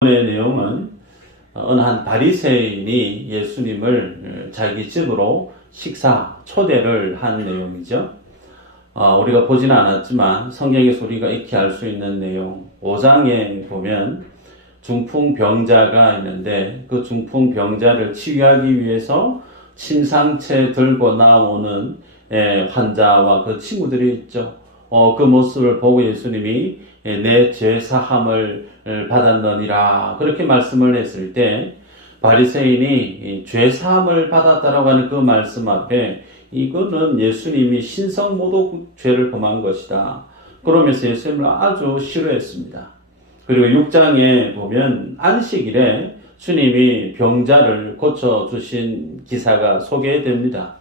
오늘의 내용은 어느 한 바리새인이 예수님을 자기 집으로 식사 초대를 한 내용이죠. 우리가 보지는 않았지만 성경에서 우리가 익히 알 수 있는 내용, 5장에 보면 중풍병자가 있는데 그 중풍병자를 치유하기 위해서 침상채 들고 나오는 환자와 그 친구들이 있죠. 그 모습을 보고 예수님이 내 죄 사함을 받았느니라 그렇게 말씀을 했을 때 바리새인이 죄 사함을 받았다라고 하는 그 말씀 앞에 이거는 예수님이 신성모독 죄를 범한 것이다. 그러면서 예수님을 아주 싫어했습니다. 그리고 6장에 보면 안식일에 주님이 병자를 고쳐주신 기사가 소개됩니다.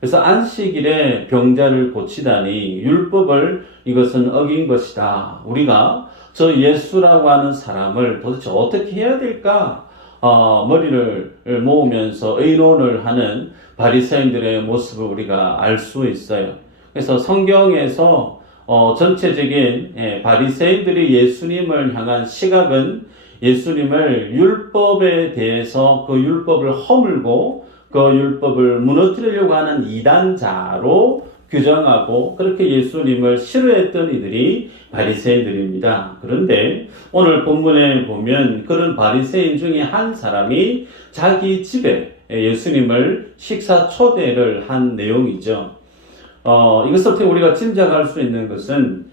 그래서 안식일에 병자를 고치다니 율법을 이것은 어긴 것이다. 우리가 저 예수라고 하는 사람을 도대체 어떻게 해야 될까? 머리를 모으면서 의논을 하는 바리새인들의 모습을 우리가 알 수 있어요. 그래서 성경에서 전체적인 바리새인들이 예수님을 향한 시각은 예수님을 율법에 대해서 그 율법을 허물고 그 율법을 무너뜨리려고 하는 이단자로 규정하고 그렇게 예수님을 싫어했던 이들이 바리새인들입니다. 그런데 오늘 본문에 보면 그런 바리새인 중에 한 사람이 자기 집에 예수님을 식사 초대를 한 내용이죠. 이것을 우리가 짐작할 수 있는 것은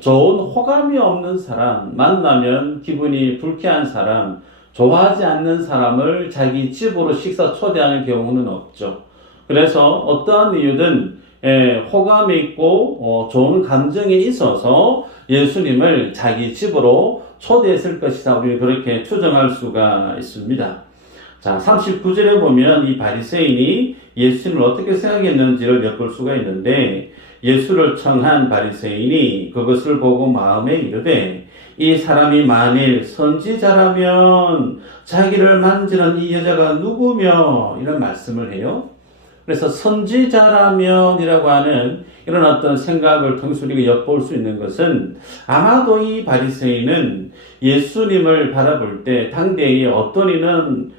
좋은 호감이 없는 사람, 만나면 기분이 불쾌한 사람, 좋아하지 않는 사람을 자기 집으로 식사 초대하는 경우는 없죠. 그래서 어떠한 이유든 호감이 있고 좋은 감정이 있어서 예수님을 자기 집으로 초대했을 것이다. 우리는 그렇게 추정할 수가 있습니다. 자, 39절에 보면 이 바리새인이 예수님을 어떻게 생각했는지를 엿볼 수가 있는데 예수를 청한 바리새인이 그것을 보고 마음에 이르되 이 사람이 만일 선지자라면 자기를 만지는 이 여자가 누구며 이런 말씀을 해요. 그래서 선지자라면이라고 하는 이런 어떤 생각을 통해서 우리가 엿볼 수 있는 것은 아마도 이 바리새인은 예수님을 바라볼 때 당대에 어떤 이는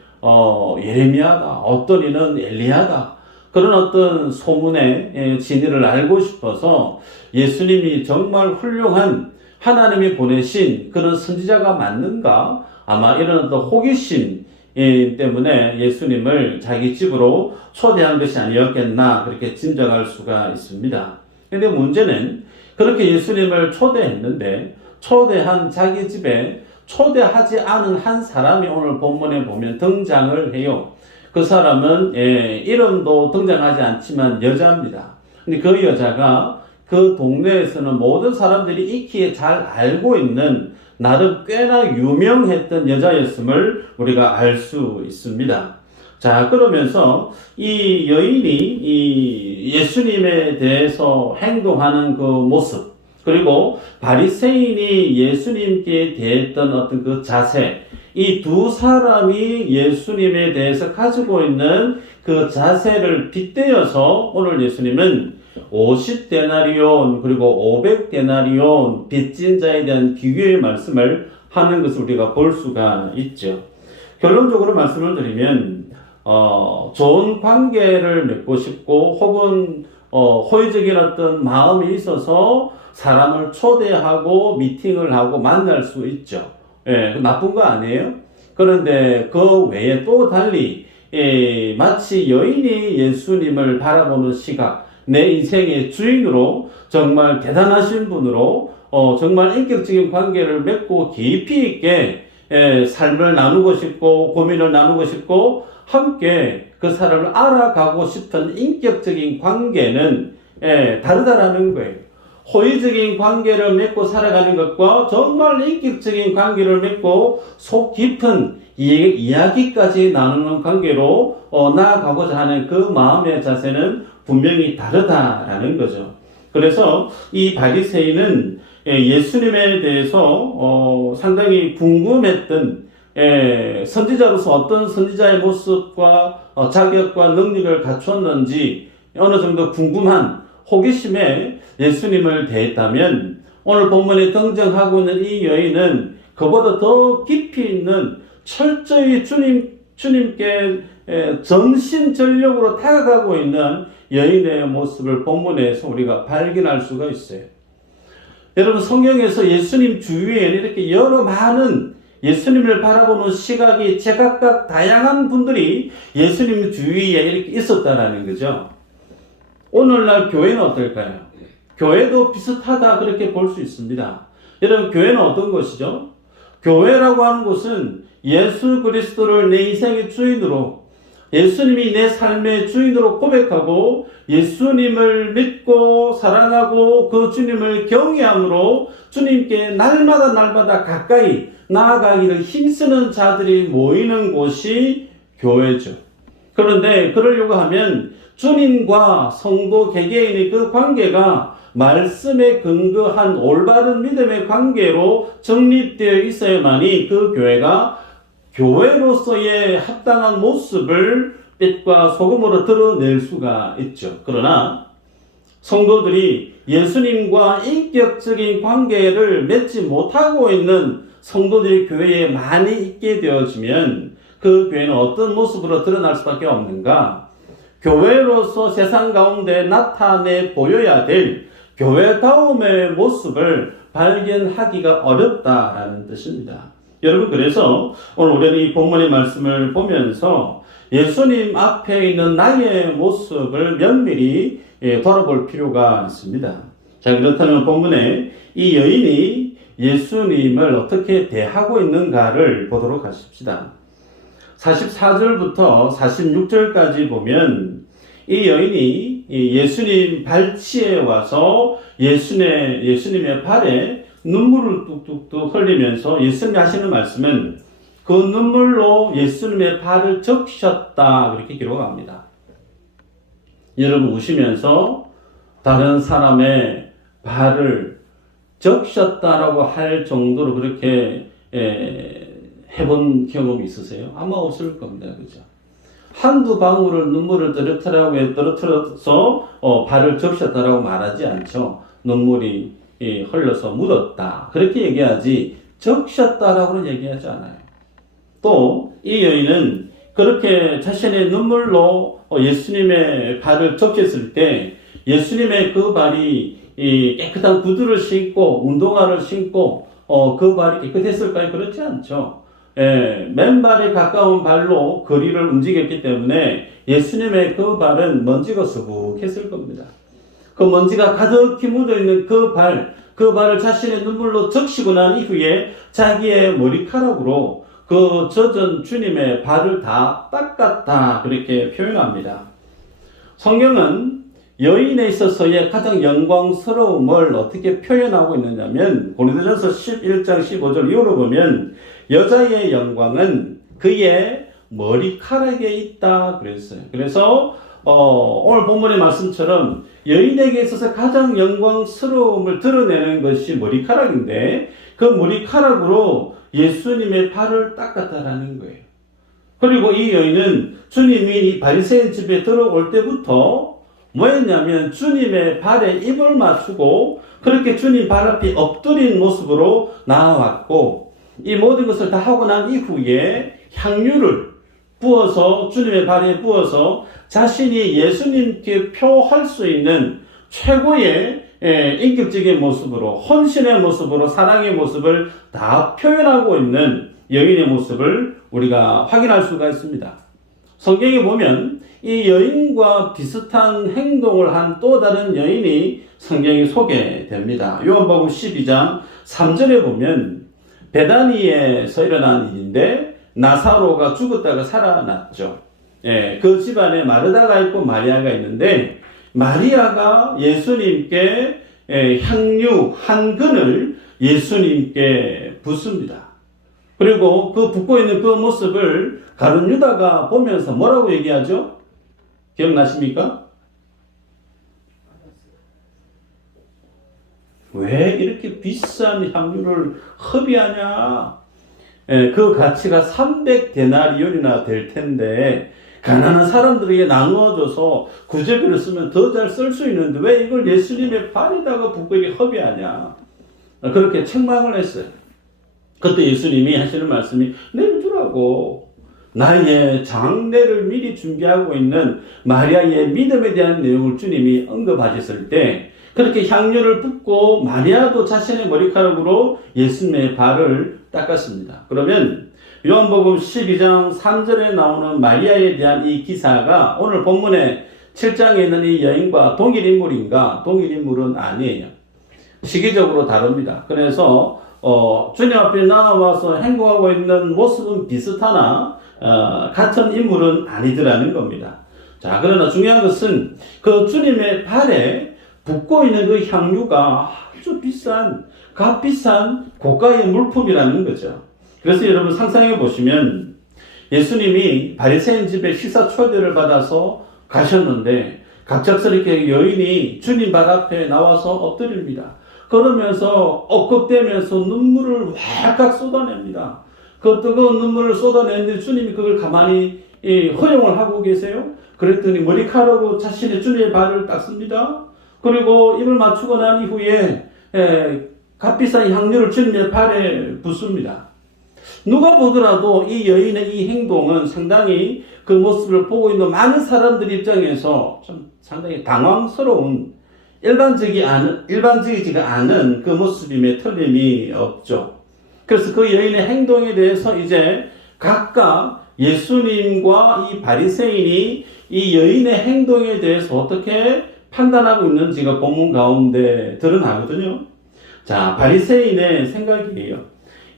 예레미야다, 어떤 이는 엘리야다 그런 어떤 소문의 진위를 알고 싶어서 예수님이 정말 훌륭한 하나님이 보내신 그런 선지자가 맞는가? 아마 이런 어떤 호기심 때문에 예수님을 자기 집으로 초대한 것이 아니었겠나 그렇게 짐작할 수가 있습니다. 그런데 문제는 그렇게 예수님을 초대했는데 초대한 자기 집에 초대하지 않은 한 사람이 오늘 본문에 보면 등장을 해요. 그 사람은 이름도 등장하지 않지만 여자입니다. 근데 그 여자가 그 동네에서는 모든 사람들이 익히 잘 알고 있는 나름 꽤나 유명했던 여자였음을 우리가 알 수 있습니다. 자, 그러면서 이 여인이 이 예수님에 대해서 행동하는 그 모습, 그리고 바리새인이 예수님께 대했던 어떤 그 자세, 이 두 사람이 예수님에 대해서 가지고 있는 그 자세를 빗대어서 오늘 예수님은 50데나리온 그리고 500데나리온 빚진 자에 대한 비교의 말씀을 하는 것을 우리가 볼 수가 있죠. 결론적으로 말씀을 드리면 좋은 관계를 맺고 싶고 혹은 호의적인 어떤 마음이 있어서 사람을 초대하고 미팅을 하고 만날 수 있죠. 나쁜 거 아니에요? 그런데 그 외에 또 달리 마치 여인이 예수님을 바라보는 시각, 내 인생의 주인으로 정말 대단하신 분으로 정말 인격적인 관계를 맺고 깊이 있게 삶을 나누고 싶고 고민을 나누고 싶고 함께 그 사람을 알아가고 싶은 인격적인 관계는 다르다라는 거예요. 호의적인 관계를 맺고 살아가는 것과 정말 인격적인 관계를 맺고 속 깊은 이야기까지 나누는 관계로 나아가고자 하는 그 마음의 자세는 분명히 다르다라는 거죠. 그래서 이 바리새인은 예수님에 대해서 상당히 궁금했던 선지자로서 어떤 선지자의 모습과 자격과 능력을 갖추었는지 어느 정도 궁금한 호기심에 예수님을 대했다면 오늘 본문에 등장하고 있는 이 여인은 그보다 더 깊이 있는 철저히 주님께 전심전력으로 다가가고 있는 여인의 모습을 본문에서 우리가 발견할 수가 있어요. 여러분, 성경에서 예수님 주위에 이렇게 여러 많은 예수님을 바라보는 시각이 제각각 다양한 분들이 예수님 주위에 이렇게 있었다라는 거죠. 오늘날 교회는 어떨까요? 교회도 비슷하다 그렇게 볼 수 있습니다. 여러분, 교회는 어떤 것이죠? 교회라고 하는 것은 예수 그리스도를 내 인생의 주인으로, 예수님이 내 삶의 주인으로 고백하고 예수님을 믿고 사랑하고 그 주님을 경외함으로 주님께 날마다 가까이 나아가기를 힘쓰는 자들이 모이는 곳이 교회죠. 그런데 그러려고 하면 주님과 성도 개개인의 그 관계가 말씀에 근거한 올바른 믿음의 관계로 정립되어 있어야만이 그 교회가 교회로서의 합당한 모습을 빛과 소금으로 드러낼 수가 있죠. 그러나 성도들이 예수님과 인격적인 관계를 맺지 못하고 있는 성도들이 교회에 많이 있게 되어지면 그 교회는 어떤 모습으로 드러날 수밖에 없는가? 교회로서 세상 가운데 나타내 보여야 될 교회다움의 모습을 발견하기가 어렵다라는 뜻입니다. 여러분, 그래서 오늘 우리는 이 본문의 말씀을 보면서 예수님 앞에 있는 나의 모습을 면밀히 돌아볼 필요가 있습니다. 자, 그렇다면 본문에 이 여인이 예수님을 어떻게 대하고 있는가를 보도록 하십시다. 44절부터 46절까지 보면 이 여인이 예수님 발치에 와서 예수님의 발에 눈물을 뚝뚝뚝 흘리면서 예수님이 하시는 말씀은 그 눈물로 예수님의 발을 적셨다 그렇게 기록합니다. 여러분, 우시면서 다른 사람의 발을 적셨다라고 할 정도로 그렇게 해본 경험이 있으세요? 아마 없을 겁니다. 그죠? 한두 방울을 눈물을 떨어뜨려서 발을 적셨다라고 말하지 않죠. 눈물이 흘러서 묻었다 그렇게 얘기하지 적셨다라고는 얘기하지 않아요. 또 이 여인은 그렇게 자신의 눈물로 예수님의 발을 적셨을 때 예수님의 그 발이 깨끗한 구두를 신고 운동화를 신고 그 발이 깨끗했을까요? 그렇지 않죠. 맨발에 가까운 발로 거리를 움직였기 때문에 예수님의 그 발은 먼지가 수북했을 겁니다. 그 먼지가 가득히 묻어있는 그 발을 자신의 눈물로 적시고 난 이후에 자기의 머리카락으로 그 젖은 주님의 발을 다 닦았다 그렇게 표현합니다. 성경은 여인에 있어서의 가장 영광스러움을 어떻게 표현하고 있느냐면 고린도전서 11장 15절 이후로 보면 여자의 영광은 그의 머리카락에 있다 그랬어요. 그래서 오늘 본문의 말씀처럼 여인에게 있어서 가장 영광스러움을 드러내는 것이 머리카락인데 그 머리카락으로 예수님의 발을 닦았다라는 거예요. 그리고 이 여인은 주님이 이 바리새인 집에 들어올 때부터 뭐였냐면 주님의 발에 입을 맞추고 그렇게 주님 발 앞에 엎드린 모습으로 나와왔고 이 모든 것을 다 하고 난 이후에 향유를 부어서 주님의 발에 부어서 자신이 예수님께 표할 수 있는 최고의 인격적인 모습으로 헌신의 모습으로 사랑의 모습을 다 표현하고 있는 여인의 모습을 우리가 확인할 수가 있습니다. 성경에 보면 이 여인과 비슷한 행동을 한 또 다른 여인이 성경에 소개됩니다. 요한복음 12장 3절에 보면 베다니에서 일어난 일인데 나사로가 죽었다가 살아났죠. 그 집안에 마르다가 있고 마리아가 있는데 마리아가 예수님께 향유 한 근을 예수님께 붓습니다. 그리고 그 붓고 있는 그 모습을 가룟 유다가 보면서 뭐라고 얘기하죠? 기억나십니까? 왜 이렇게 비싼 향유를 허비하냐? 그 가치가 300데나리온이나 될 텐데 가난한 사람들에게 나누어줘서 구제비를 쓰면 더 잘 쓸 수 있는데 왜 이걸 예수님의 발에다가 붓고 이렇게 허비하냐? 그렇게 책망을 했어요. 그때 예수님이 하시는 말씀이 내주라고, 나의 장례를 미리 준비하고 있는 마리아의 믿음에 대한 내용을 주님이 언급하셨을 때 그렇게 향유를 붓고 마리아도 자신의 머리카락으로 예수님의 발을 닦았습니다. 그러면 요한복음 12장 3절에 나오는 마리아에 대한 이 기사가 오늘 본문의 7장에 있는 이 여인과 동일 인물인가? 동일 인물은 아니에요. 시기적으로 다릅니다. 그래서 주님 앞에 나와서 행동하고 있는 모습은 비슷하나 같은 인물은 아니더라는 겁니다. 자, 그러나 중요한 것은 그 주님의 발에 붓고 있는 그 향유가 아주 비싼, 값비싼 고가의 물품이라는 거죠. 그래서 여러분 상상해 보시면 예수님이 바리새인 집에 식사 초대를 받아서 가셨는데 갑작스럽게 여인이 주님 발 앞에 나와서 엎드립니다. 그러면서 억겁되면서 눈물을 왈칵 쏟아냅니다. 그 뜨거운 눈물을 쏟아내는데 주님이 그걸 가만히 허용을 하고 계세요. 그랬더니 머리카락으로 자신의 주님의 발을 닦습니다. 그리고 입을 맞추고 난 이후에 값비싼 향유를 주님의 발에 붓습니다. 누가 보더라도 이 여인의 이 행동은 상당히 그 모습을 보고 있는 많은 사람들 입장에서 좀 상당히 당황스러운 일반적이지가 않은 그 모습임에 틀림이 없죠. 그래서 그 여인의 행동에 대해서 이제 각각 예수님과 이 바리새인이 이 여인의 행동에 대해서 어떻게 판단하고 있는지가 본문 가운데 드러나거든요. 자, 바리새인의 생각이에요.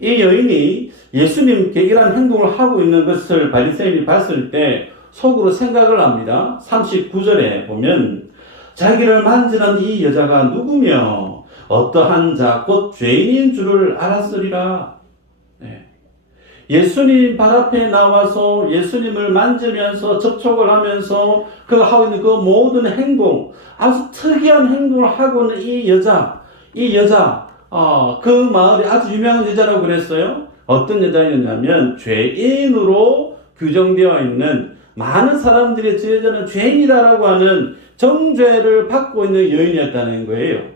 이 여인이 예수님께 이러한 행동을 하고 있는 것을 바리새인이 봤을 때 속으로 생각을 합니다. 39절에 보면 자기를 만지는 이 여자가 누구며 어떠한 자 곧 죄인인 줄을 알았으리라. 네. 예수님 발 앞에 나와서 예수님을 만지면서 접촉을 하면서 그 하고 있는 그 모든 행동, 아주 특이한 행동을 하고 있는 이 여자, 그 마을에 아주 유명한 여자라고 그랬어요. 어떤 여자였냐면 죄인으로 규정되어 있는, 많은 사람들이 저 여자는 죄인이다라고 하는 정죄를 받고 있는 여인이었다는 거예요.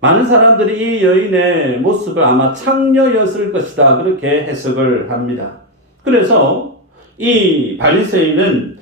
많은 사람들이 이 여인의 모습을 아마 창녀였을 것이다, 그렇게 해석을 합니다. 그래서 이 바리새인은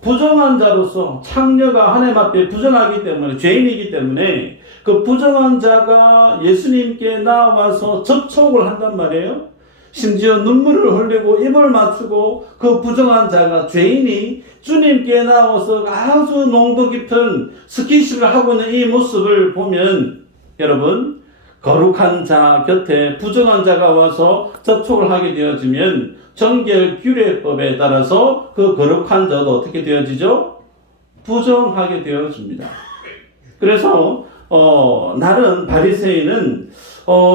부정한 자로서, 창녀가 하나님 앞에 부정하기 때문에, 죄인이기 때문에 그 부정한 자가 예수님께 나와서 접촉을 한단 말이에요. 심지어 눈물을 흘리고 입을 맞추고 그 부정한 자가, 죄인이 주님께 나와서 아주 농도 깊은 스킨십을 하고 있는 이 모습을 보면, 여러분, 거룩한 자 곁에 부정한 자가 와서 접촉을 하게 되어지면 정결 규례법에 따라서 그 거룩한 자도 어떻게 되어지죠? 부정하게 되어집니다. 그래서 나름 바리새인은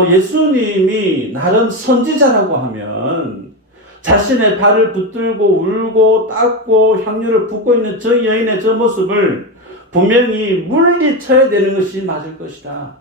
예수님이 나름 선지자라고 하면 자신의 발을 붙들고 울고 닦고 향유를 붓고 있는 저 여인의 저 모습을 분명히 물리쳐야 되는 것이 맞을 것이다.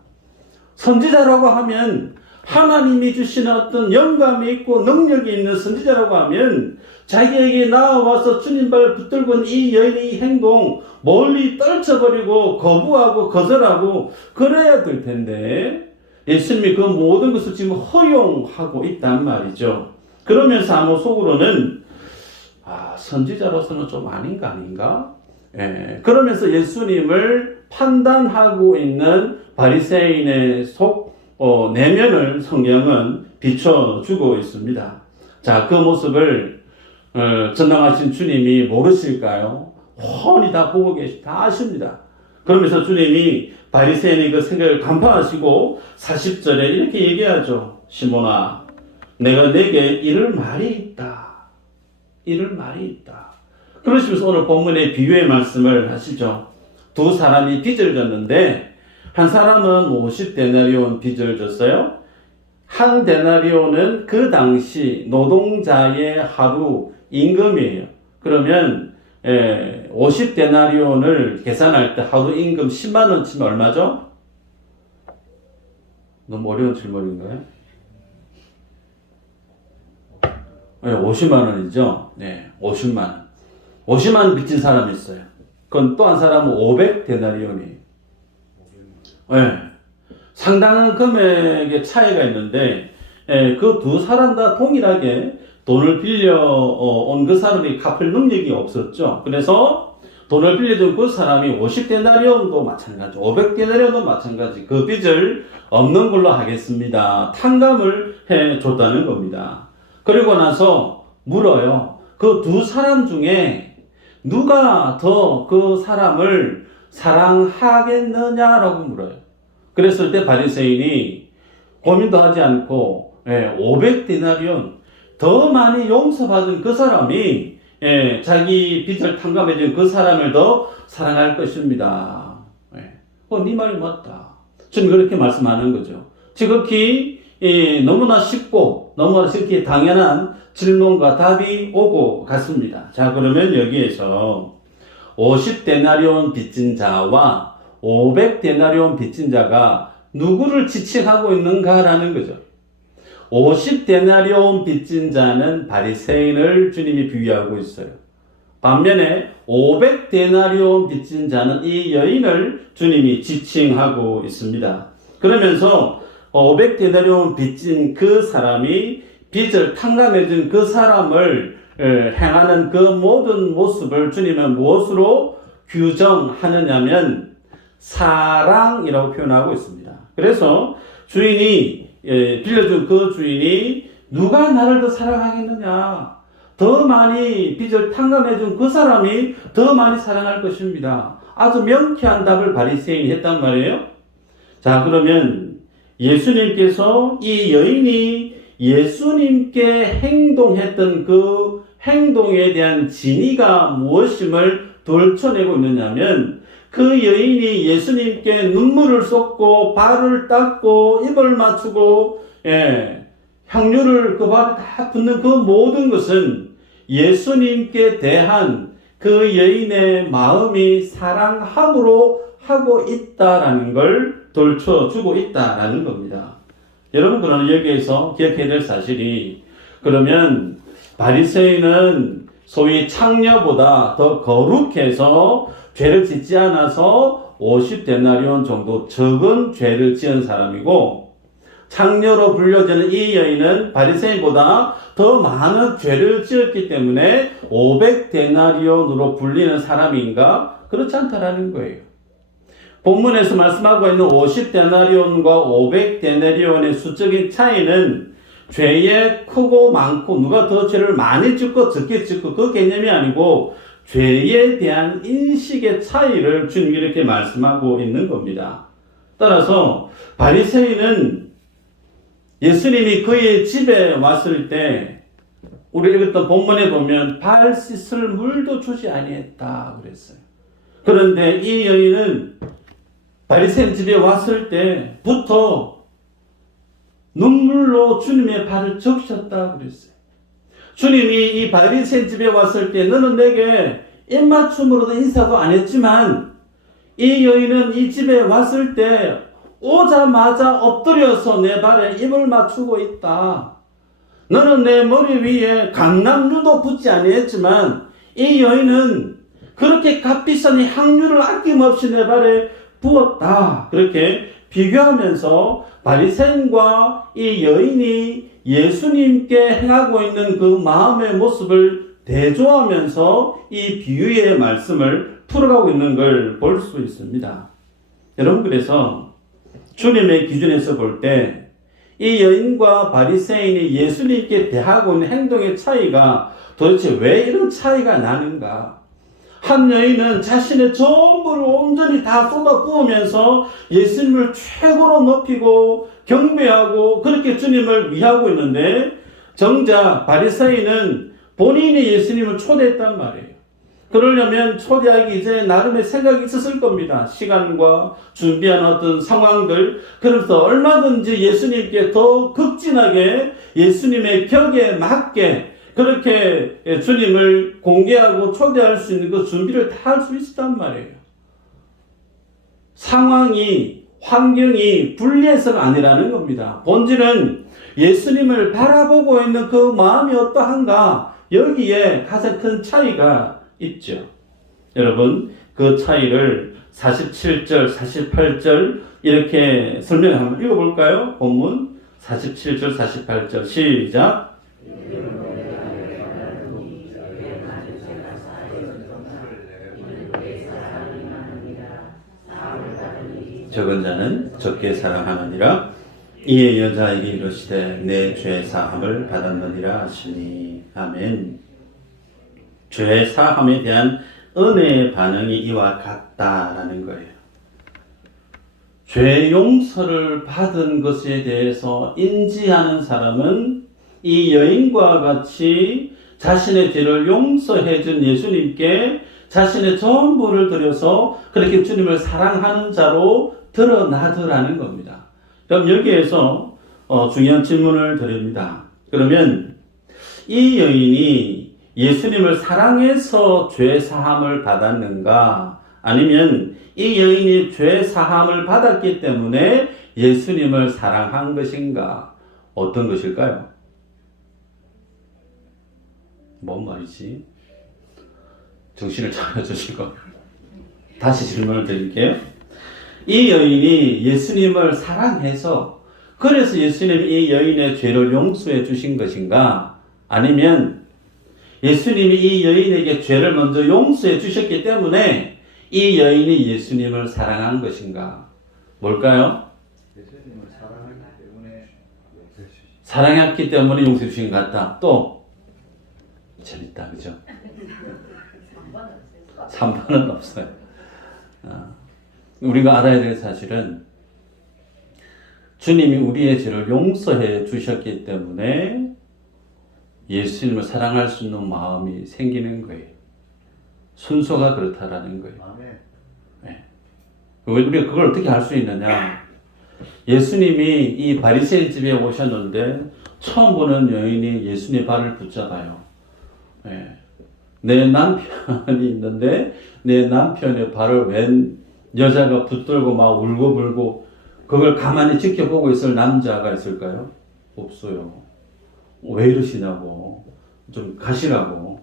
선지자라고 하면 하나님이 주시는 어떤 영감이 있고 능력이 있는 선지자라고 하면 자기에게 나와서 주님 발을 붙들고 있는 이 여인의 이 행동 멀리 떨쳐버리고 거부하고 거절하고 그래야 될 텐데 예수님이 그 모든 것을 지금 허용하고 있단 말이죠. 그러면서 아마 속으로는 선지자로서는 좀 아닌가? 그러면서 예수님을 판단하고 있는 바리새인의 내면을 성경은 비춰주고 있습니다. 자, 그 모습을 전능하신 주님이 모르실까요? 훤히 다 보고 다 아십니다. 그러면서 주님이 바리새인의 그 생각을 간파하시고 40절에 이렇게 얘기하죠. 시몬아, 내가 내게 이를 말이 있다. 그러시면서 오늘 본문의 비유의 말씀을 하시죠. 두 사람이 빚을 졌는데 한 사람은 50데나리온 빚을 졌어요. 한 데나리온은 그 당시 노동자의 하루 임금이에요. 그러면 50데나리온을 계산할 때 하루 임금 10만 원 치면 얼마죠? 너무 어려운 질문인가요? 50만 원이죠. 네, 50만 원. 50만 원 빚진 사람이 있어요. 그건 또 한 사람은 500데나리온이에요. 네. 상당한 금액의 차이가 있는데 그 두 사람 다 동일하게 돈을 빌려 온 그 사람이 갚을 능력이 없었죠. 그래서 돈을 빌려준 그 사람이 50데나리온도 마찬가지, 500데나리온도 마찬가지, 그 빚을 없는 걸로 하겠습니다. 탕감을 해 줬다는 겁니다. 그리고 나서 물어요. 그 두 사람 중에 누가 더 그 사람을 사랑하겠느냐라고 물어요. 그랬을 때 바리새인이 고민도 하지 않고 500데나리온 더 많이 용서받은 그 사람이 자기 빚을 탕감해준 그 사람을 더 사랑할 것입니다. 네 말이 맞다. 주님 그렇게 말씀하는 거죠. 지극히 너무나 쉽고 너무나 지극히 당연한 질문과 답이 오고 갔습니다. 자, 그러면 여기에서 50데나리온 빚진 자와 500데나리온 빚진 자가 누구를 지칭하고 있는가라는 거죠. 50데나리온 빚진 자는 바리새인을 주님이 비유하고 있어요. 반면에 500데나리온 빚진 자는 이 여인을 주님이 지칭하고 있습니다. 그러면서 500데나리온 빚진 그 사람이 빚을 탕감해준 그 사람을 행하는 그 모든 모습을 주님은 무엇으로 규정하느냐면 사랑이라고 표현하고 있습니다. 그래서 주인이 빌려준 그 주인이 누가 나를 더 사랑하겠느냐, 더 많이 빚을 탕감해준 그 사람이 더 많이 사랑할 것입니다. 아주 명쾌한 답을 바리새인이 했단 말이에요. 자, 그러면 예수님께서 이 여인이 예수님께 행동했던 그 행동에 대한 진위가 무엇임을 들춰내고 있느냐면 그 여인이 예수님께 눈물을 쏟고 발을 닦고 입을 맞추고 향유를 그 발에 다 붓는 그 모든 것은 예수님께 대한 그 여인의 마음이 사랑함으로 하고 있다라는 걸 들춰주고 있다라는 겁니다. 여러분, 그러나 여기에서 기억해야 될 사실이, 그러면 바리새인은 소위 창녀보다 더 거룩해서 죄를 짓지 않아서 50데나리온 정도 적은 죄를 지은 사람이고, 창녀로 불려지는 이 여인은 바리새인보다 더 많은 죄를 지었기 때문에 500데나리온으로 불리는 사람인가? 그렇지 않다라는 거예요. 본문에서 말씀하고 있는 50데나리온과 500데나리온의 수적인 차이는 죄의 크고 많고 누가 더 죄를 많이 짓고 적게 짓고 그 개념이 아니고 죄에 대한 인식의 차이를 주님이 이렇게 말씀하고 있는 겁니다. 따라서 바리새인은 예수님이 그의 집에 왔을 때 우리 읽었던 본문에 보면 발 씻을 물도 주지 아니했다 그랬어요. 그런데 이 여인은 바리새인 집에 왔을 때부터 눈물로 주님의 발을 적셨다 그랬어요. 주님이 이 바리새인 집에 왔을 때 너는 내게 입맞춤으로도 인사도 안 했지만 이 여인은 이 집에 왔을 때 오자마자 엎드려서 내 발에 입을 맞추고 있다. 너는 내 머리 위에 강낭유도 붓지 아니했지만 이 여인은 그렇게 값비싼 향유를 아낌없이 내 발에 부었다. 그렇게 비교하면서 바리새인과 이 여인이 예수님께 행하고 있는 그 마음의 모습을 대조하면서 이 비유의 말씀을 풀어가고 있는 걸 볼 수 있습니다. 여러분, 그래서 주님의 기준에서 볼 때 이 여인과 바리새인이 예수님께 대하고 있는 행동의 차이가 도대체 왜 이런 차이가 나는가? 한 여인은 자신의 전부를 온전히 다 쏟아 부으면서 예수님을 최고로 높이고 경배하고 그렇게 주님을 위하고 있는데, 정작 바리새인은 본인이 예수님을 초대했단 말이에요. 그러려면 초대하기 이전에 나름의 생각이 있었을 겁니다. 시간과 준비한 어떤 상황들. 그래서 얼마든지 예수님께 더 극진하게 예수님의 격에 맞게 그렇게 주님을 공개하고 초대할 수 있는 그 준비를 다 할 수 있었단 말이에요. 상황이, 환경이 불리해서가 아니라는 겁니다. 본질은 예수님을 바라보고 있는 그 마음이 어떠한가, 여기에 가장 큰 차이가 있죠. 여러분, 그 차이를 47절, 48절 이렇게 설명을 한번 읽어볼까요? 본문 47절, 48절 시작. 적은 자는 적게 사랑하느니라. 이에 여자에게 이르시되 내 죄 사함을 받았느니라 하시니. 아멘. 죄 사함에 대한 은혜의 반응이 이와 같다라는 거예요. 죄 용서를 받은 것에 대해서 인지하는 사람은 이 여인과 같이 자신의 죄를 용서해 준 예수님께 자신의 전부를 드려서 그렇게 주님을 사랑하는 자로 드러나더라는 겁니다. 그럼 여기에서 중요한 질문을 드립니다. 그러면 이 여인이 예수님을 사랑해서 죄 사함을 받았는가? 아니면 이 여인이 죄 사함을 받았기 때문에 예수님을 사랑한 것인가? 어떤 것일까요? 뭔 말이지? 정신을 차려주시고 다시 질문을 드릴게요. 이 여인이 예수님을 사랑해서 그래서 예수님이 이 여인의 죄를 용서해 주신 것인가? 아니면 예수님이 이 여인에게 죄를 먼저 용서해 주셨기 때문에 이 여인이 예수님을 사랑한 것인가? 뭘까요? 예수님을 사랑하기 때문에 용서해 주시죠. 사랑했기 때문에 용서해 주신 것 같다. 또 재밌다, 그죠? 3번은 없어요. 우리가 알아야 될 사실은 주님이 우리의 죄를 용서해 주셨기 때문에 예수님을 사랑할 수 있는 마음이 생기는 거예요. 순서가 그렇다라는 거예요. 아멘. 네. 우리가 그걸 어떻게 알 수 있느냐? 예수님이 이 바리새인 집에 오셨는데 처음 보는 여인이 예수님의 발을 붙잡아요. 네. 내 남편이 있는데 내 남편의 발을 웬 여자가 붙들고 막 울고불고 그걸 가만히 지켜보고 있을 남자가 있을까요? 없어요. 왜 이러시냐고 좀 가시라고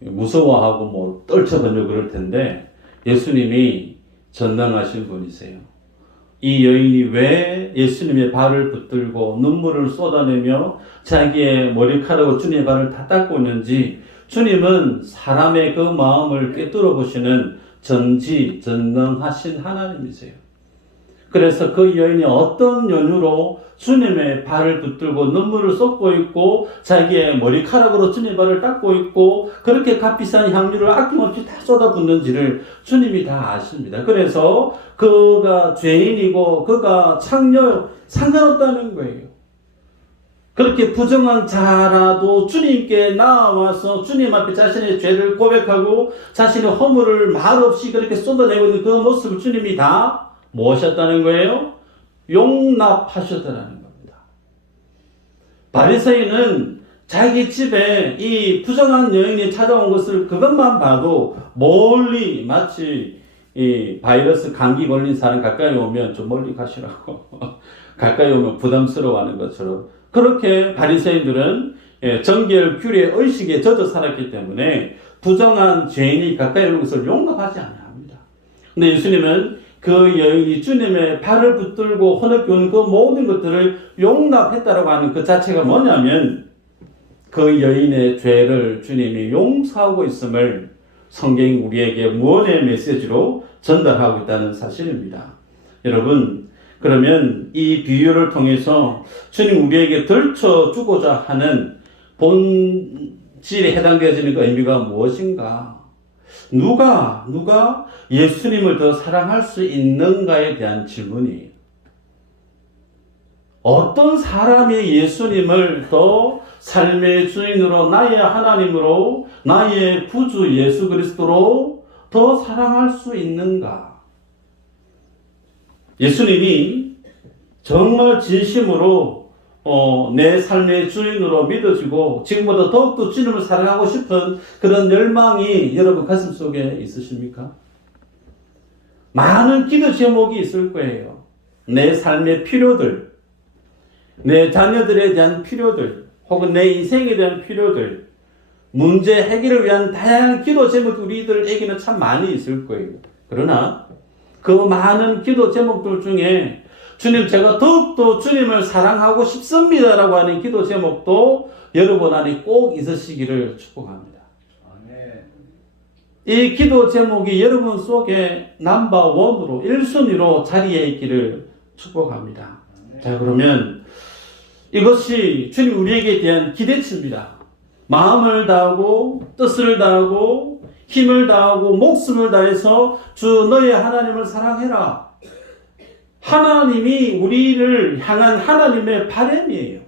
무서워하고 뭐 떨쳐버리고 그럴 텐데 예수님이 전능하신 분이세요. 이 여인이 왜 예수님의 발을 붙들고 눈물을 쏟아내며 자기의 머리카락으로 주님의 발을 다 닦고 있는지 주님은 사람의 그 마음을 꿰뚫어 보시는 전지전능하신 하나님이세요. 그래서 그 여인이 어떤 연유로 주님의 발을 붙들고 눈물을 쏟고 있고 자기의 머리카락으로 주님의 발을 닦고 있고 그렇게 값비싼 향유를 아낌없이 다 쏟아붓는지를 주님이 다 아십니다. 그래서 그가 죄인이고 그가 창녀 상관없다는 거예요. 그렇게 부정한 자라도 주님께 나와서 주님 앞에 자신의 죄를 고백하고 자신의 허물을 말없이 그렇게 쏟아내고 있는 그 모습을 주님이 다 무엇이었다는 거예요? 용납하셨다는 겁니다. 바리새인은 자기 집에 이 부정한 여인이 찾아온 것을 그것만 봐도 멀리 마치 이 바이러스 감기 걸린 사람 가까이 오면 좀 멀리 가시라고 가까이 오면 부담스러워하는 것처럼 그렇게 바리새인들은 정결 규례 의식에 젖어 살았기 때문에 부정한 죄인이 가까이 오는 것을 용납하지 않습니다. 근데 예수님은 그 여인이 주님의 발을 붙들고 헌업해 온 그 모든 것들을 용납했다라고 하는 그 자체가 뭐냐면 그 여인의 죄를 주님이 용서하고 있음을 성경이 우리에게 무언의 메시지로 전달하고 있다는 사실입니다. 여러분, 그러면 이 비유를 통해서 주님 우리에게 들춰주고자 하는 본질에 해당되어지는 그 의미가 무엇인가? 누가 예수님을 더 사랑할 수 있는가에 대한 질문이에요. 어떤 사람이 예수님을 더 삶의 주인으로 나의 하나님으로 나의 구주 예수 그리스도로 더 사랑할 수 있는가? 예수님이 정말 진심으로 내 삶의 주인으로 믿어지고 지금보다 더욱더 주님을 사랑하고 싶은 그런 열망이 여러분 가슴속에 있으십니까? 많은 기도 제목이 있을 거예요. 내 삶의 필요들, 내 자녀들에 대한 필요들, 혹은 내 인생에 대한 필요들, 문제 해결을 위한 다양한 기도 제목이 우리들에게는 참 많이 있을 거예요. 그러나 그 많은 기도 제목들 중에 주님, 제가 더욱더 주님을 사랑하고 싶습니다라고 하는 기도 제목도 여러분 안에 꼭 있으시기를 축복합니다. 아멘. 이 기도 제목이 여러분 속에 넘버원으로 1순위로 자리에 있기를 축복합니다. 자, 그러면 이것이 주님 우리에게 대한 기대치입니다. 마음을 다하고 뜻을 다하고 힘을 다하고 목숨을 다해서 주 너의 하나님을 사랑해라. 하나님이 우리를 향한 하나님의 바람이에요.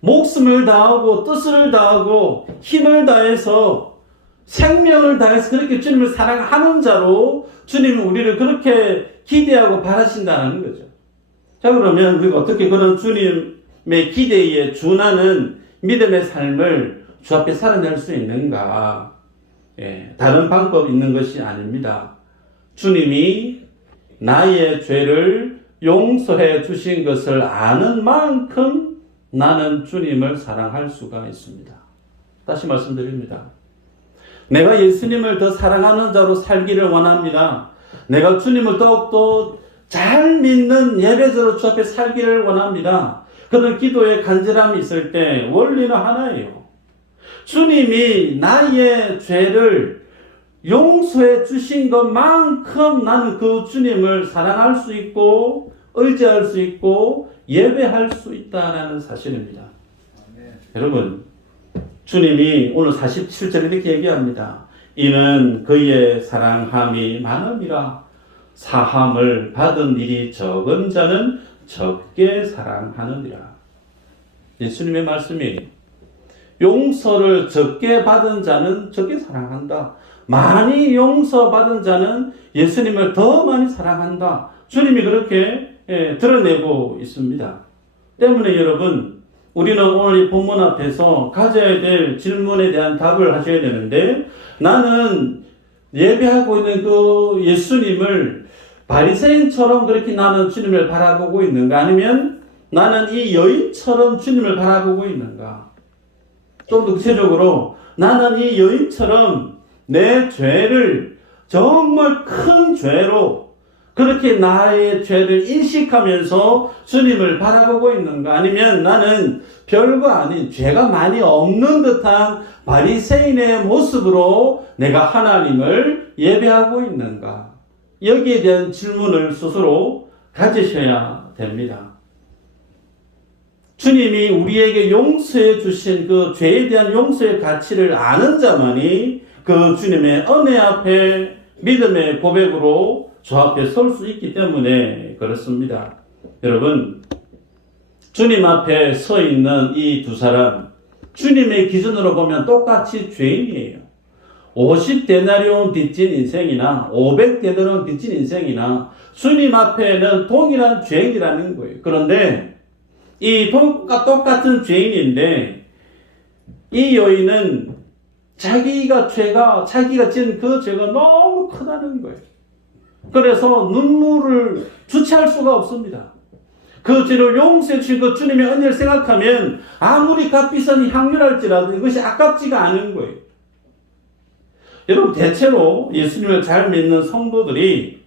목숨을 다하고 뜻을 다하고 힘을 다해서 생명을 다해서 그렇게 주님을 사랑하는 자로 주님은 우리를 그렇게 기대하고 바라신다는 거죠. 자, 그러면 우리가 어떻게 그런 주님의 기대에 준하는 믿음의 삶을 주 앞에 살아낼 수 있는가? 다른 방법 있는 것이 아닙니다. 주님이 나의 죄를 용서해 주신 것을 아는 만큼 나는 주님을 사랑할 수가 있습니다. 다시 말씀드립니다. 내가 예수님을 더 사랑하는 자로 살기를 원합니다. 내가 주님을 더욱더 잘 믿는 예배자로 주 앞에 살기를 원합니다. 그런 기도에 간절함이 있을 때 원리는 하나예요. 주님이 나의 죄를 용서해 주신 것만큼 나는 그 주님을 사랑할 수 있고 의지할 수 있고 예배할 수 있다는 사실입니다. 아멘. 여러분, 주님이 오늘 47절에 이렇게 얘기합니다. 이는 그의 사랑함이 많음이라 사함을 받은 일이 적은 자는 적게 사랑하느니라. 예수님의 말씀이 용서를 적게 받은 자는 적게 사랑한다. 많이 용서받은 자는 예수님을 더 많이 사랑한다. 주님이 그렇게 드러내고 있습니다. 때문에 여러분, 우리는 오늘 이 본문 앞에서 가져야 될 질문에 대한 답을 하셔야 되는데, 나는 예배하고 있는 그 예수님을 바리새인처럼 그렇게 나는 주님을 바라보고 있는가? 아니면 나는 이 여인처럼 주님을 바라보고 있는가? 좀 더 구체적으로 나는 이 여인처럼 내 죄를 정말 큰 죄로 그렇게 나의 죄를 인식하면서 주님을 바라보고 있는가? 아니면 나는 별거 아닌 죄가 많이 없는 듯한 바리새인의 모습으로 내가 하나님을 예배하고 있는가? 여기에 대한 질문을 스스로 가지셔야 됩니다. 주님이 우리에게 용서해 주신 그 죄에 대한 용서의 가치를 아는 자만이 그 주님의 은혜 앞에 믿음의 고백으로 주 앞에 설 수 있기 때문에 그렇습니다. 여러분, 주님 앞에 서 있는 이 두 사람, 주님의 기준으로 보면 똑같이 죄인이에요. 50데나리온 빚진 인생이나 500데나리온 빚진 인생이나 주님 앞에는 동일한 죄인이라는 거예요. 그런데 이 똑같은 죄인인데 이 여인은 자기가 지은 그 죄가 너무 크다는 거예요. 그래서 눈물을 주체할 수가 없습니다. 그 죄를 용서해 주신 그 주님의 은혜를 생각하면 아무리 값비싼 향유랄지라도 이것이 아깝지가 않은 거예요. 여러분, 대체로 예수님을 잘 믿는 성도들이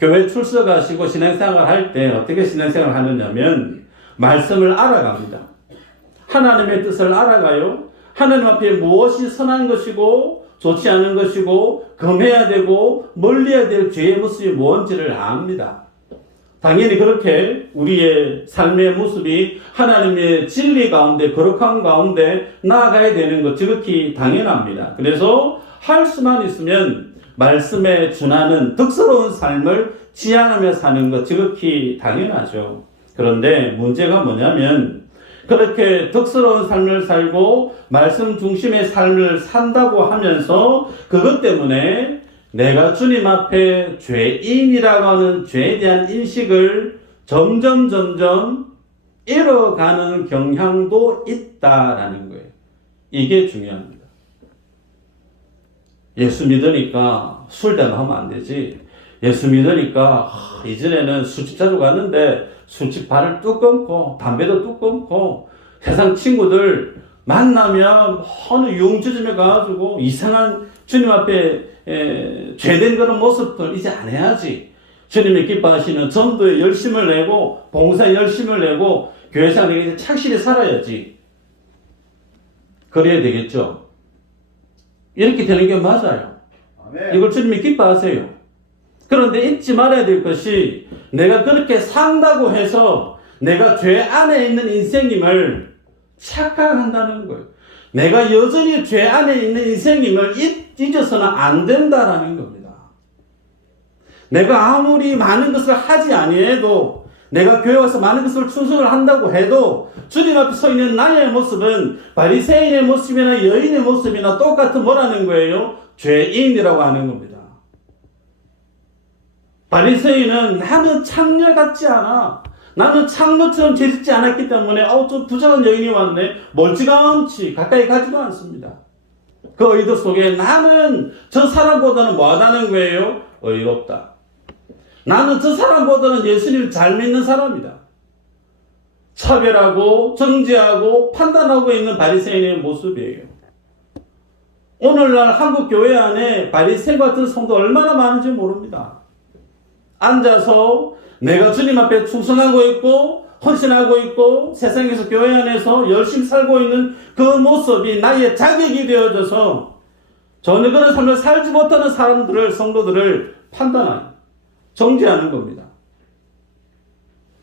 교회 출석하시고 신앙생활을 할 때 어떻게 신앙생활을 하느냐면 말씀을 알아갑니다. 하나님의 뜻을 알아가요. 하나님 앞에 무엇이 선한 것이고 좋지 않은 것이고 금해야 되고 멀리해야 될 죄의 모습이 뭔지를 압니다. 당연히 그렇게 우리의 삶의 모습이 하나님의 진리 가운데 거룩함 가운데 나아가야 되는 것 지극히 당연합니다. 그래서 할 수만 있으면 말씀에 준하는 덕스러운 삶을 지향하며 사는 것 지극히 당연하죠. 그런데 문제가 뭐냐면 그렇게 덕스러운 삶을 살고 말씀 중심의 삶을 산다고 하면서 그것 때문에 내가 주님 앞에 죄인이라고 하는 죄에 대한 인식을 점점 잃어가는 경향도 있다라는 거예요. 이게 중요합니다. 예수 믿으니까 술대만 하면 안 되지. 예수 믿으니까 이전에는 술집 자주 갔는데 술집 발을 뚝 끊고 담배도 뚝 끊고 세상 친구들 만나면 어느 용주점에 가가지고 이상한 주님 앞에 죄된 그런 모습들 이제 안 해야지. 주님이 기뻐하시는 전도에 열심을 내고 봉사에 열심을 내고 교회생활에 착실히 살아야지. 그래야 되겠죠. 이렇게 되는 게 맞아요. 아멘. 이걸 주님이 기뻐하세요. 그런데 잊지 말아야 될 것이 내가 그렇게 산다고 해서 내가 죄 안에 있는 인생임을 착각한다는 거예요. 내가 여전히 죄 안에 있는 인생임을 잊어서는 안 된다라는 겁니다. 내가 아무리 많은 것을 하지 아니해도 내가 교회 와서 많은 것을 충성을 한다고 해도 주님 앞에 서 있는 나의 모습은 바리새인의 모습이나 여인의 모습이나 똑같은 뭐라는 거예요? 죄인이라고 하는 겁니다. 바리새인은 나는 창녀 같지 않아. 나는 창녀처럼 죄짓지 않았기 때문에 좀 부정한 여인이 왔네. 멀찌감치 가까이 가지도 않습니다. 그 의도 속에 나는 저 사람보다는 뭐하다는 거예요? 의롭다. 나는 저 사람보다는 예수님을 잘 믿는 사람이다. 차별하고 정죄하고 판단하고 있는 바리새인의 모습이에요. 오늘날 한국 교회 안에 바리새인 같은 성도 얼마나 많은지 모릅니다. 앉아서 내가 주님 앞에 충성하고 있고 헌신하고 있고 세상에서 교회 안에서 열심히 살고 있는 그 모습이 나의 자격이 되어져서 전혀 그런 삶을 살지 못하는 사람들을 성도들을 판단하는 정죄하는 겁니다.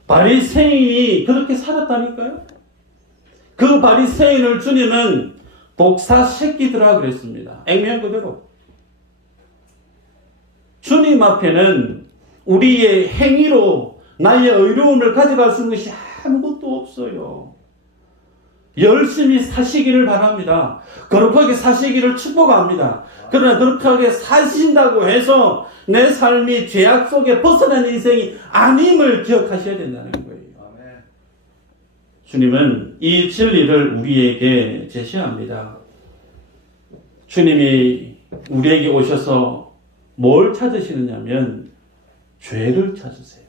바리새인이 그렇게 살았다니까요. 그 바리새인을 주님은 독사 새끼들아 그랬습니다. 액면 그대로. 주님 앞에는 우리의 행위로 나의 의로움을 가져갈 수 있는 것이 아무것도 없어요. 열심히 사시기를 바랍니다. 거룩하게 사시기를 축복합니다. 그러나 거룩하게 사신다고 해서 내 삶이 죄악 속에 벗어난 인생이 아님을 기억하셔야 된다는 거예요. 주님은 이 진리를 우리에게 제시합니다. 주님이 우리에게 오셔서 뭘 찾으시느냐면 죄를 찾으세요.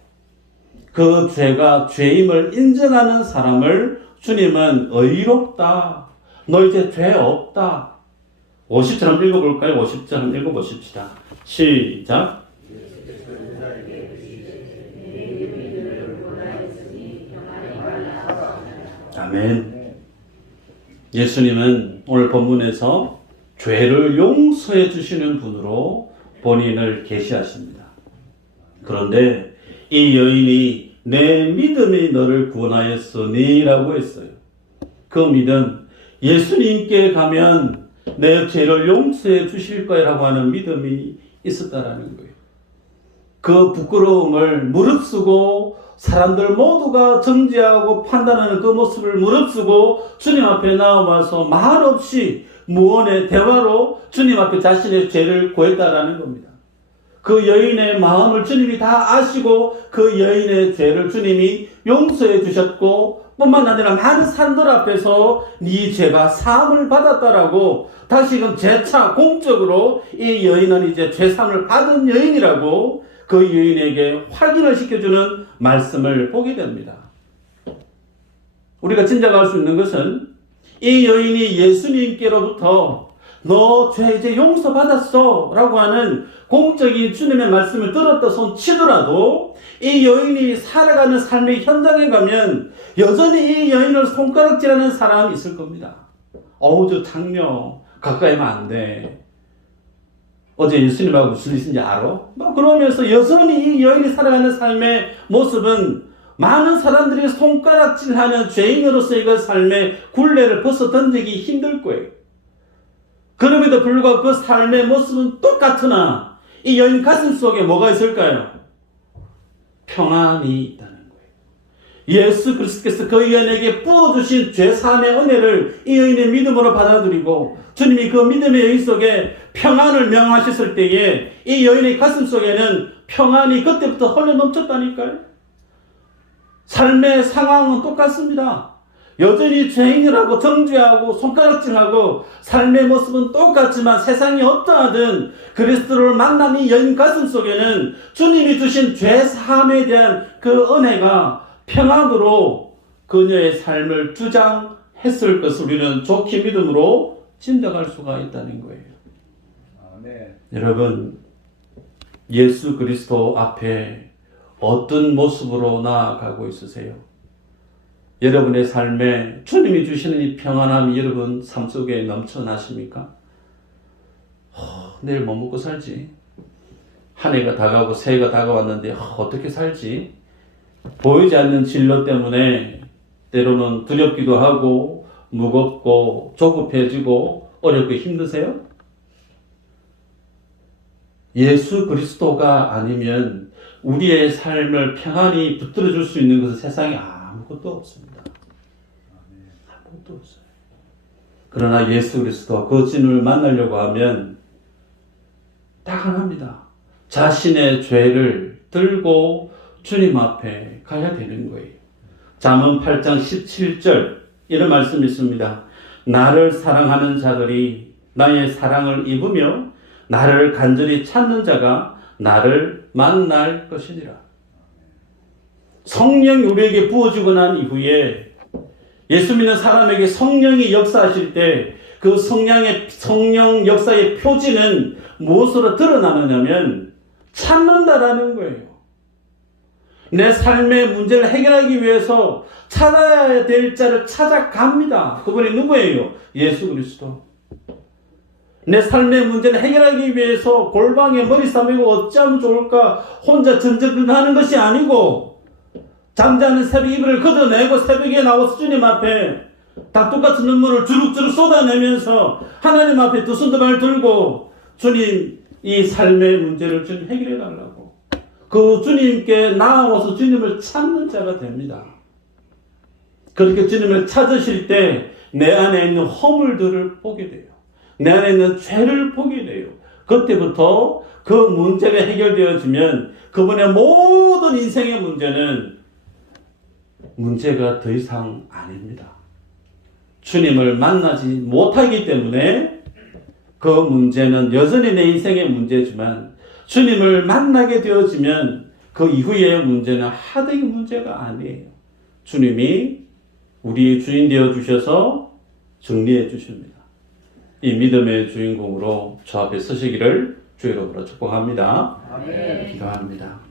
그 죄가 죄임을 인정하는 사람을 주님은 의롭다. 너 이제 죄 없다. 50처럼 읽어볼까요? 50처럼 읽어보십시다. 시작. 아멘. 예수님은 오늘 본문에서 죄를 용서해 주시는 분으로 본인을 계시하십니다. 그런데 이 여인이 내 믿음이 너를 구원하였으니 라고 했어요. 그 믿음, 예수님께 가면 내 죄를 용서해 주실 거라고 하는 믿음이 있었다라는 거예요. 그 부끄러움을 무릅쓰고 사람들 모두가 정죄하고 판단하는 그 모습을 무릅쓰고 주님 앞에 나와서 말없이 무언의 대화로 주님 앞에 자신의 죄를 고했다라는 겁니다. 그 여인의 마음을 주님이 다 아시고 그 여인의 죄를 주님이 용서해 주셨고 뿐만 아니라 많은 사람들 앞에서 네 죄가 사함을 받았다라고 다시금 재차 공적으로 이 여인은 이제 죄사함을 받은 여인이라고 그 여인에게 확인을 시켜주는 말씀을 보게 됩니다. 우리가 짐작할 수 있는 것은 이 여인이 예수님께로부터 너 죄 이제 용서받았어 라고 하는 공적인 주님의 말씀을 들었다 손 치더라도 이 여인이 살아가는 삶의 현장에 가면 여전히 이 여인을 손가락질하는 사람이 있을 겁니다. 저 장녀 가까이 하면 안 돼. 어제 예수님하고 무슨 일인지 알아? 그러면서 여전히 이 여인이 살아가는 삶의 모습은 많은 사람들이 손가락질하는 죄인으로서의 그 삶의 굴레를 벗어 던지기 힘들 거예요. 그럼에도 불구하고 그 삶의 모습은 똑같으나 이 여인 가슴 속에 뭐가 있을까요? 평안이 있다는 거예요. 예수 그리스도께서 그 여인에게 부어주신 죄사함의 은혜를 이 여인의 믿음으로 받아들이고 주님이 그 믿음의 여인 속에 평안을 명하셨을 때에 이 여인의 가슴 속에는 평안이 그때부터 흘러 넘쳤다니까요. 삶의 상황은 똑같습니다. 여전히 죄인이라고 정죄하고 손가락질하고 삶의 모습은 똑같지만 세상이 어떠하든 그리스도를 만난 이 여인 가슴 속에는 주님이 주신 죄사함에 대한 그 은혜가 평안으로 그녀의 삶을 주장했을 것을 우리는 좋게 믿음으로 짐작할 수가 있다는 거예요. 아멘. 여러분, 예수 그리스도 앞에 어떤 모습으로 나아가고 있으세요? 여러분의 삶에 주님이 주시는 이 평안함이 여러분 삶 속에 넘쳐나십니까? 내일 뭐 먹고 살지? 한 해가 다가오고 새해가 다가왔는데 어떻게 살지? 보이지 않는 진로 때문에 때로는 두렵기도 하고 무겁고 조급해지고 어렵고 힘드세요? 예수 그리스도가 아니면 우리의 삶을 평안히 붙들어 줄 수 있는 것은 세상에 아무것도 없습니다. 아무것도 없어요. 그러나 예수 그리스도 그 주님을 만나려고 하면 딱 하나입니다. 자신의 죄를 들고 주님 앞에 가야 되는 거예요. 잠언 8장 17절 이런 말씀이 있습니다. 나를 사랑하는 자들이 나의 사랑을 입으며 나를 간절히 찾는 자가 나를 만날 것이니라. 성령이 우리에게 부어지고 난 이후에 예수 믿는 사람에게 성령이 역사하실 때 그 성령 역사의 표지는 무엇으로 드러나느냐면 찾는다라는 거예요. 내 삶의 문제를 해결하기 위해서 찾아야 될 자를 찾아갑니다. 그분이 누구예요? 예수 그리스도. 내 삶의 문제를 해결하기 위해서 골방에 머리 싸매고 어찌하면 좋을까 혼자 전전하는 것이 아니고 잠자는 새벽 이불을 걷어내고 새벽에 나와서 주님 앞에 닭똥같은 눈물을 주룩주룩 쏟아내면서 하나님 앞에 두 손을 들고 주님 이 삶의 문제를 주님 해결해 달라고 그 주님께 나아와서 주님을 찾는 자가 됩니다. 그렇게 주님을 찾으실 때 내 안에 있는 허물들을 보게 돼요. 내 안에 있는 죄를 보게 돼요. 그때부터 그 문제가 해결되어지면 그분의 모든 인생의 문제는 문제가 더 이상 아닙니다. 주님을 만나지 못하기 때문에 그 문제는 여전히 내 인생의 문제지만 주님을 만나게 되어지면 그 이후의 문제는 하등의 문제가 아니에요. 주님이 우리의 주인 되어 주셔서 정리해 주십니다. 이 믿음의 주인공으로 저 앞에 서시기를 주 이름으로 축복합니다. 아멘. 기도합니다.